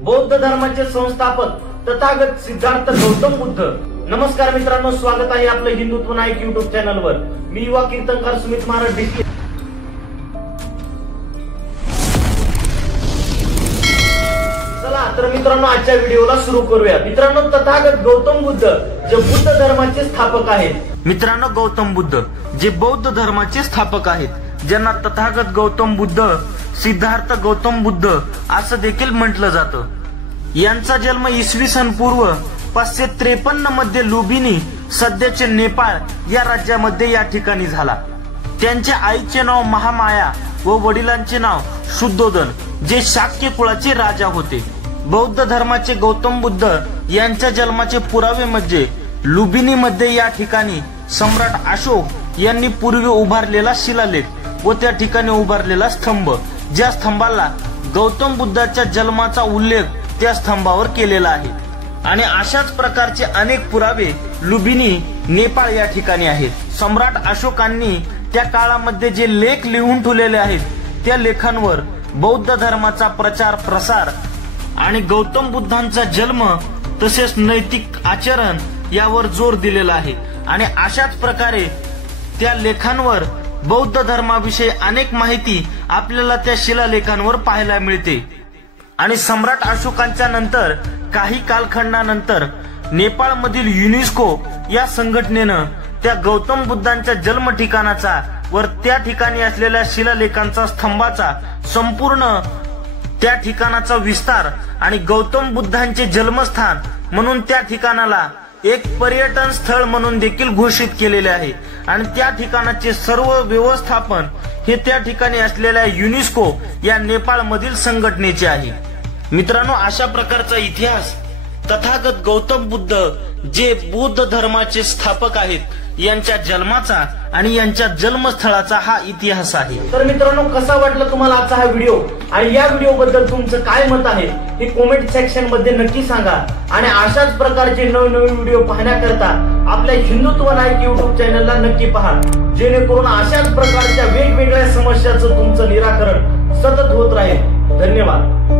बौद्ध धर्माचे संस्थापक तथागत सिद्धार्थ गौतम बुद्ध। नमस्कार मित्रांनो, स्वागत आहे आपलं हिंदुत्व नायक युट्यूब चॅनलवर। मी युवा कीर्तनकार सुमित महाराज डिस्के। चला तर मित्रांनो, आजच्या व्हिडिओला सुरू करूया। मित्रांनो, तथागत गौतम बुद्ध जे बुद्ध धर्माचे स्थापक आहेत। मित्रांनो, गौतम बुद्ध जे बौद्ध धर्माचे स्थापक आहेत, ज्यांना तथागत गौतम बुद्ध, सिद्धार्थ गौतम बुद्ध असं देखील म्हटलं जातं। यांचा जन्म इसवी सन पूर्व 553 मध्ये लुंबिनी, सध्याचे नेपाळ या राज्यामध्ये या ठिकाणी झाला। त्यांच्या आईचे नाव महामाया व वडिलांचे नाव शुद्धोदन, जे शाक्य कुळाचे राजा होते। बौद्ध धर्माचे गौतम बुद्ध यांच्या जन्माचे पुरावे म्हणजे लुंबिनी मध्ये या ठिकाणी सम्राट अशोक यांनी पूर्वी उभारलेला शिलालेख व त्या ठिकाणी उभारलेला स्तंभ, ज्या स्तंभाला गौतम बुद्धाच्या जन्माचा उल्लेख त्या स्तंभावर केलेला आहे। आणि अशाच प्रकारचे अनेक पुरावे लुंबिनी, नेपाळ या ठिकाणी आहेत। सम्राट अशोकांनी त्या काळामध्ये जे लेख लिहून ठेवलेले आहेत, त्या लेखांवर बौद्ध धर्माचा प्रचार प्रसार आणि गौतम बुद्धांचा जन्म तसेच नैतिक आचरण यावर जोर दिलेला आहे। आणि अशाच प्रकारे त्या लेखांवर बौद्ध धर्माविषयी अनेक माहिती आपल्याला त्या शिलालेखांवर पाहायला मिळते। आणि सम्राट अशोकांच्या नंतर काही कालखंडानंतर नेपाळमधील युनेस्को या संघटनेनं त्या गौतम बुद्धांच्या जन्म ठिकाणाचा व त्या ठिकाणी असलेल्या शिलालेखांचा स्तंभाचा संपूर्ण त्या ठिकाणाचा विस्तार आणि गौतम बुद्धांचे जन्मस्थान म्हणून त्या ठिकाणाला एक पर्यटन स्थळ म्हणून देखील घोषित केलेले आहे। आणि त्या ठिकाणाचे सर्व व्यवस्थापन हे त्या ठिकाणी असलेल्या युनेस्को या नेपाळ मधील संघटनेचे आहे। मित्रांनो, अशा प्रकारचा इतिहास तथागत गौतम बुद्ध जे बौद्ध धर्माचे स्थापक आहेत यांच्या जन्माचा आणि यांच्या जन्मस्थळाचा हा इतिहास आहे। तर मित्रांनो, कसा वाटला तुम्हाला आजचा हा व्हिडिओ आणि या व्हिडिओ बद्दल तुमचं काय मत आहे हे कमेंट सेक्शन मध्ये नक्की सांगा। आणि अशाच प्रकारचे नवनवीन व्हिडिओ पाहण्याकरता आपल्या हिंदुत्व नायक युट्यूब चॅनलला नक्की पहा, जेणेकरून अशाच प्रकारच्या वेगवेगळ्या समस्यांचं तुमचं निराकरण सतत होत राहील। धन्यवाद।